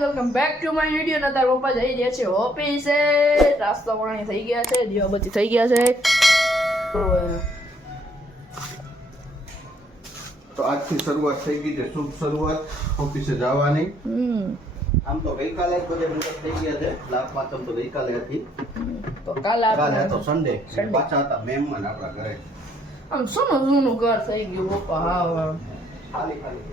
Welcome back to my video. નતાર પપ્પા જઈ રહ્યા છે ઓફિસે. નાસ્તો પાણી થઈ ગયા છે, દીવાબત્તી થઈ ગયા છે. તો આજથી શરૂઆત થઈ ગઈ છે, શુભ શરૂઆત ઓફિસે જવાની. આમ તો ગઈકાલે જ બધે મુહૂર્ત થઈ ગયા છે. લાભ પાચમ તો ગઈકાલે હતી, તો કાલે હતો સન્ડે. પાછા હતા મહેમાન આપણા ઘરે. આમ સોનું ઘર થઈ ગયું પપ્પા. હા ખાલી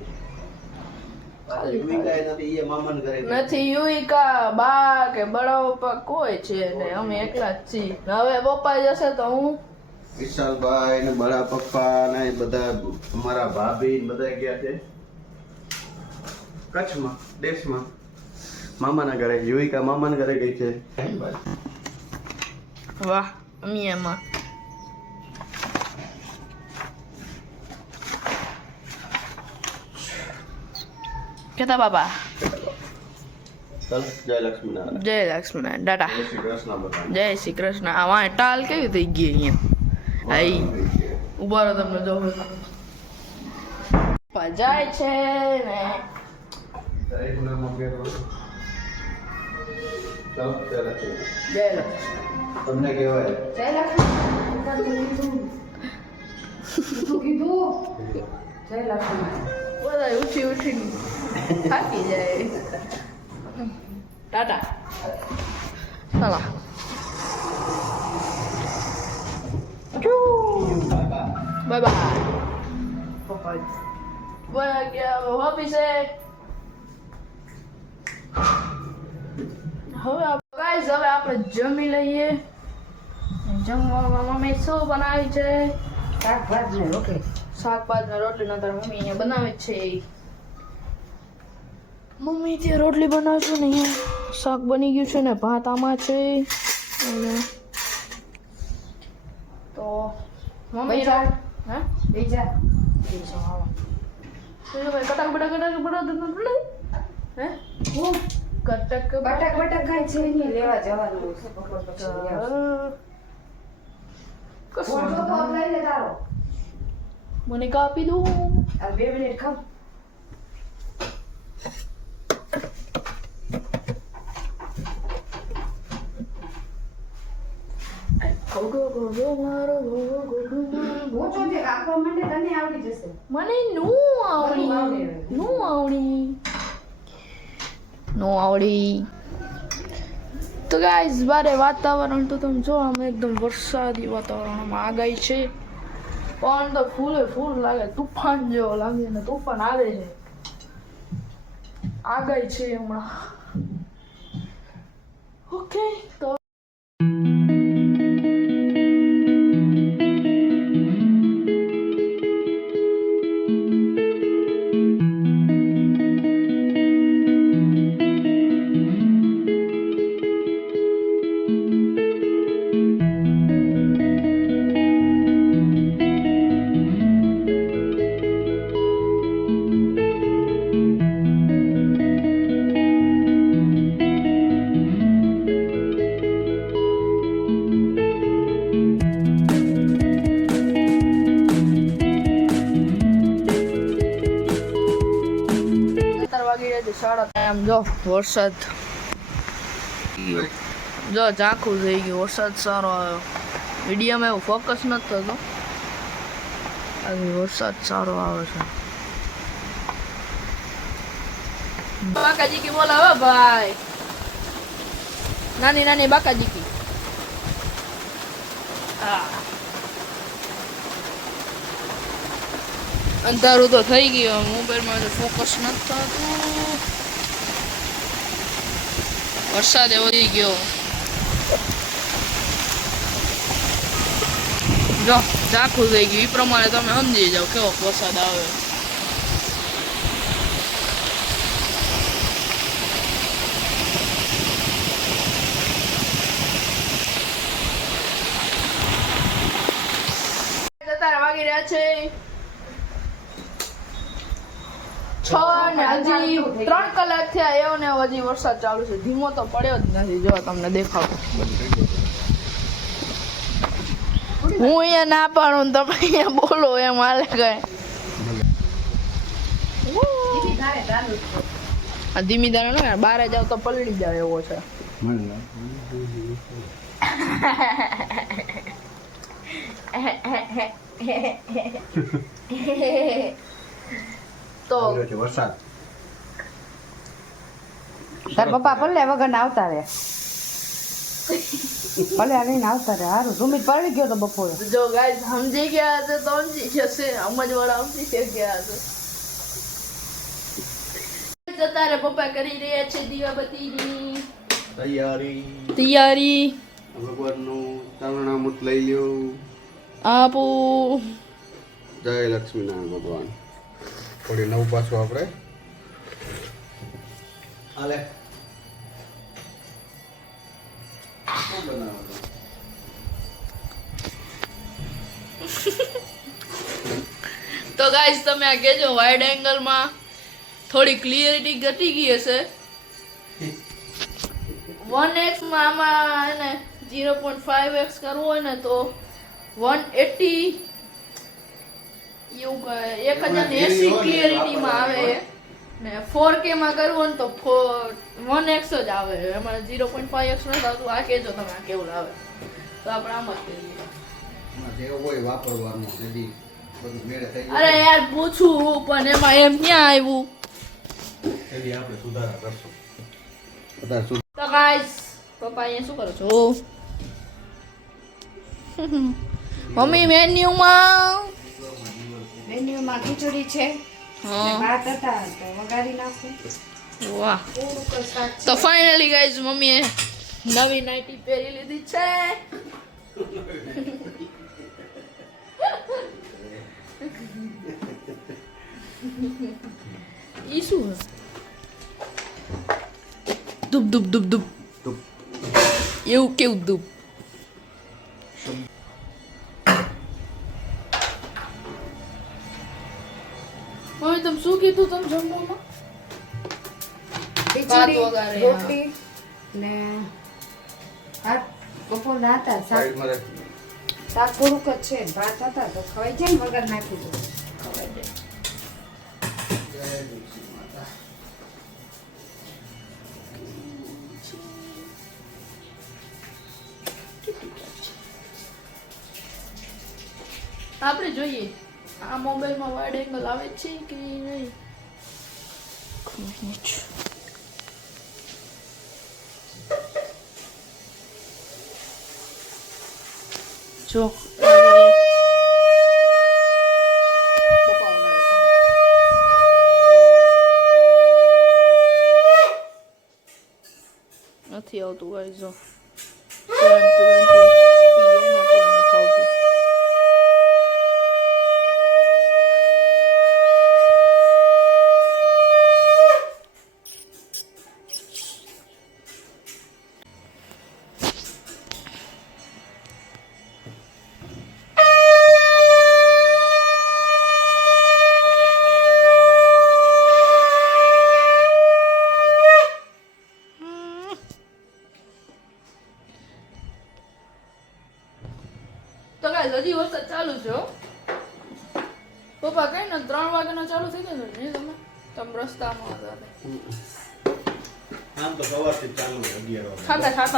નથી યુવિકા બા કે બડા પપ્પા કોઈ છે ને, અમે એકલા જ છીએ. હવે પપ્પા જશે તો હું વિશાલભાઈ ને બડા પપ્પા ને બધા અમારા ભાભી ને બધા ગયા છે કચ્છમાં, દેશમાં મામાના ઘરે. યુવિકા મામાના ઘરે ગઈ છે. વાહ અમી એમાં કેતા બાબા. જય લક્ષ્મીનારાયણ. જય લક્ષ્મીનારાયણ ટાટા. જય શ્રી કૃષ્ણ બધા. જય શ્રી કૃષ્ણ. આ ટાલ કેવી થઈ ગઈ અહીંયા? આઈ ઉભા રહો, તમને જો જાય છે ને. જય લક્ષ્મી. તમને કહેવાય જય લક્ષ્મી કીધું. જય લક્ષ્મી. બધા ઉઠી થાકી જાય. ટાટા. ચાલો. Bye bye. પપ્પા બોલા ગયા ઓફિસે. હવે આપણે જમી લઈએ. જમવામાં મમ્મી શું બનાવી છે? શાકભાત ને રોટલી. શાકભાત ને રોટલી નતર મમ્મી અહીંયા બનાવે છે. મમ્મી જે રોટલી બનાવશું ને, અહીંયા શાક બની ગયું છે ને ભાત આમાં છે. તો મમ્મી હા બીજા કટક બટક હે હું કટક બટક ખાય છે ને, લેવા જવાનું મને કાપી દઉં. 2 મિનિટ ખાવ. મને નો આવડી. તો ગાઈઝ બારે વાતાવરણ તો તમે જો, આમ એકદમ વરસાદી વાતાવરણમાં આગાહી છે. પણ તો ફૂલ લાગે, તુફાન જેવો લાગે ને તુફાન આવે છે. આગાહી છે હમણાં. ઓકે તો આમ જો વરસાદ જો ઝાંખું થઈ ગયું. વરસાદ સારો આવ્યો. વિડીયોમાં એવું ફોકસ નથી થતો. આજે વરસાદ સારો આવે છે. બાકાજી કી બોલાવો ભાઈ. નાની બાકાજી કી. અંધારું તો થઈ ગયું. મોબાઈલમાં ફોકસ નથી થતું. વરસાદ વધી ગયો. જો ઝાંખું થઈ ગયું. એ પ્રમાણે તમે સમજી જાઓ કેવો વરસાદ આવે. વાગી રહ્યા છે 6 ને હજી 3 કલાક થયા એવો ને હજી વરસાદ ચાલુ છે. ધીમો તો પડ્યો જ નથી. જો તમને દેખાડું. હું અહીંયા ના પાડું ને તમે અહીંયા બોલો એમ હાલે કઈ. આ ધીમી દાણા ને બહાર જાવ તો પલળી જાય એવો છે. તો વરસાદ તાર પપ્પા પલ્લે વગર ના આવતા રે ભલે આવીને આવતા રે હારું સુમિત પડી ગયો તો બપોરે જો ગાઈસ સમજી ગયા હશે તો સમજી જશે સમજવાળા સમજી ગયા હશે. તારે પપ્પા કરી રહ્યા છે દીવાબત્તીની તૈયારી. ભગવાનનું ચરણામૃત લઈ લ્યો. આપો જય લક્ષ્મીનારાયણ ભગવાન. થોડી નવું પાછું આપણે હાલે શું બનાવવાનું? તો ગાઈસ તમે આ કહેજો વાઇડ એંગલમાં થોડી ક્લિયરિટી ઘટી ગઈ હશે. 1x માં આમાં એને 0.5x કરવું હોય ને તો 180 એવું 1080 ક્લિયરિટીમાં આવે ને 4K માં કરવું હોય ને તો 1x જ આવે. એમાં 0.5x નથી આવતું. આ કહેજો તમે આ કેવું આવે તો આપણે આમ જ કરીએ. જે હોય વાપરવાનું જલ્દી બધું મેળે થઈ જાય. અરે યાર પૂછું પણ એમાં એમ ક્યાં આવ્યું. એની આપણે સુધારા કરશું. વધારે તો ગાઈસ પપ્પા અહીંયા શું કરો છો? મમ્મી મેન્યુમાં ખીચડી છે હા ભાત હતા તો વઘારી નાખું. વાહ. તો ફાઇનલી ગાઈસ મમ્મીએ નવી નાઇટી પહેરી લીધી છે. ઈ શું દુબ દુબ દુબ દુબ એવું કેવું દુબ? મમ્મી તમે શું કીધું તમે જમવામાં? ખીચડી વઘારે, હા. રોટલી ને ભાત બપોરના હતા શાક સાઈડમાં રાખ. શાક થોડુંક જ છે ભાત હતા તો ખવાઈ જાય ને વગર નાખી દઉં. ખવાઈ જાય. જય લક્ષ્મી માતા. આપણે જોઈએ આ મોબાઈલમાં વાઇડ એંગલ આવે છે કે નહીં. જો નથી આવતું ગાઈસ જો 720p એના પર નખાવતું. તો ગાઈસ હજી વરસાદ ચાલુ છે હો. પપ્પા કઈ ને 3 વાગ્યાનો ચાલુ થઈ ગયો ને તમે રસ્તામાં હતા આમ તો સવારથી ચાલુ છે 11 વાગે. છાતા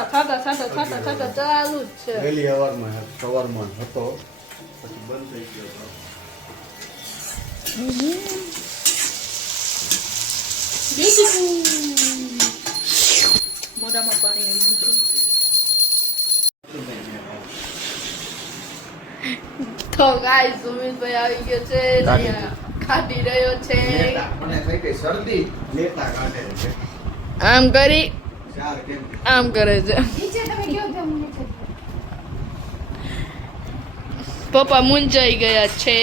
ચાલુ જ છે. વહેલી સવારમાં હતો પછી બંધ થઈ ગયો હતો. મોઢામાં પાણી આવી ગયું. તો ગાઈસ સુમિતભાઈ આવી ગયો છે અહીંયા કાઢી રહ્યો છે. મને થઈ ગઈ શરદી લેતા કાઢે છે. આમ કરી ચાર કેમ આમ કરે છે. નીચે તમે ગયો તો હું નીચે. પપ્પા મૂંઝાઈ ગયા છે.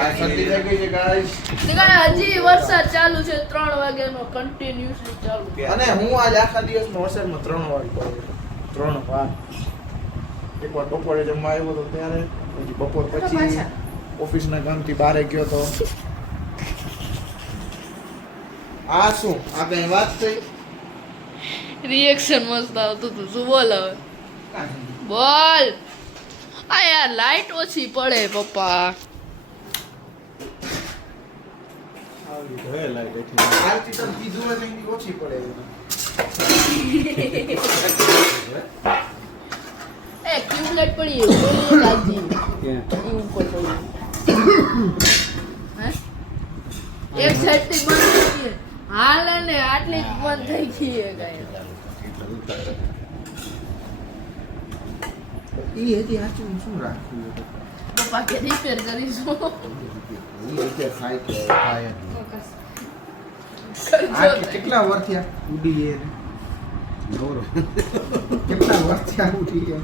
આ શરદી થઈ ગઈ છે ગાઈસ. હજી વરસાદ ચાલુ છે 3 વાગ્યાનો કન્ટિન્યુઅસલી ચાલુ. અને હું આજ આખા દિવસમાં વરસાદમાં 3 વાગે પડ્યો 3 વાર એકવાર બપોરે જમવા આવ્યો હતો ત્યારે પછી બપોર પછી ઓફિસના કામથી બહાર ગયો તો આ શું આ કઈ વાત થઈ રિએક્શન મસ્ત આવતું હતું. શું બોલ હવે બોલ. આ યાર લાઈટ ઓછી પડે પપ્પા. હવે લાઈટ એથી આરતી તને કીધું હોય ને એની ઓછી પડે એ ટ્યુબલાઇટ પડી બોલી લાગી ક્યાં ઈ ઉપર પડી હે એક સાઈડ થી બંધ થઈ ગઈ હાલ ને આટલી જ બંધ થઈ ગઈ હે કાંઈ ઈ હજી હાચું શું રાખવું પપ્પા કે રિપેર કરીશું ઈ રીતે થાય કે થાય આ કેટલા વર્ષ થયા ઉડી એ નવરો કેટલા વર્ષ થયા ઉડી એ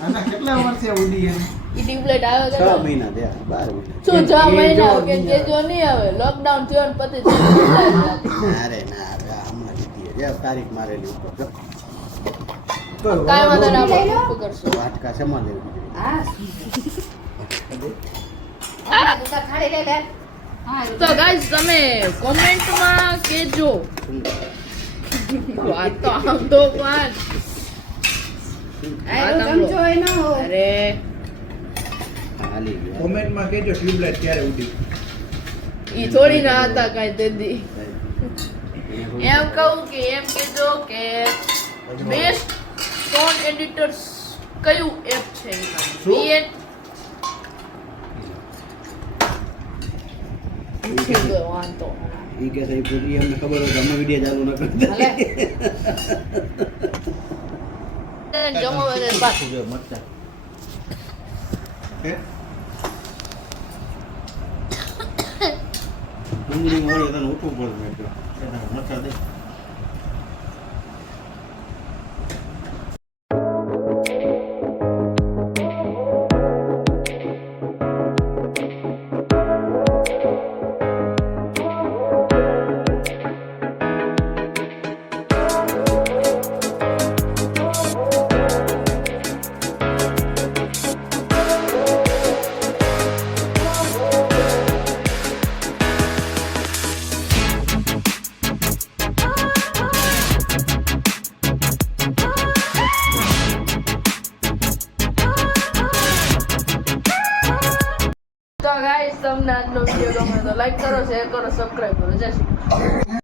આના કેટલા વર્ષ થયા ઉડી એ ઈ ટ્યુબલાઇટ આવે 6 કે મહિના થયા 12 મહિના શું 6 એ મહિના જો કે નહીં જે જો નહીં આવે લોકડાઉન થયો ને પછી ટ્યુબલાઇટ અરે ના હવે હમણાં લીધી જે તારીખ મારેલી ઉપર જો. કાંઈ વાંધો ના આપણે ઉપર કરશું વાટકા સમા દેવું હા હા તું તાર ખાડી લે લે હા તો ગાઈસ તમે કોમેન્ટમાં કહેજો વાત તો આમ તો પણ આ ચમચો હોય ન હોય અરે હાલી ગયો કોમેન્ટમાં કહેજો ટ્યુબલાઇટ ક્યારે ઉડી ઈ થોડી ના હતા કાંઈ તેદી એમ કહું કે એમ કહેજો કે બેસ્ટ ફોન એડિટર્સ કયું એપ છે શું? વાંધો ઈ કે સહી પૂરી અમને ખબર હોય તો અમે વિડિયો ચાલુ ન કરતા જમો વગર બાત જો મરચા હે ડુંગળી હોય તને ઉઠવું પડે મેં કીધું મરચા દે તો ગાઈસ તમને આજનો વિડિયો ગમે તો લાઈક કરો શેર કરો સબસ્ક્રાઇબ કરો જય શ્રી કૃષ્ણ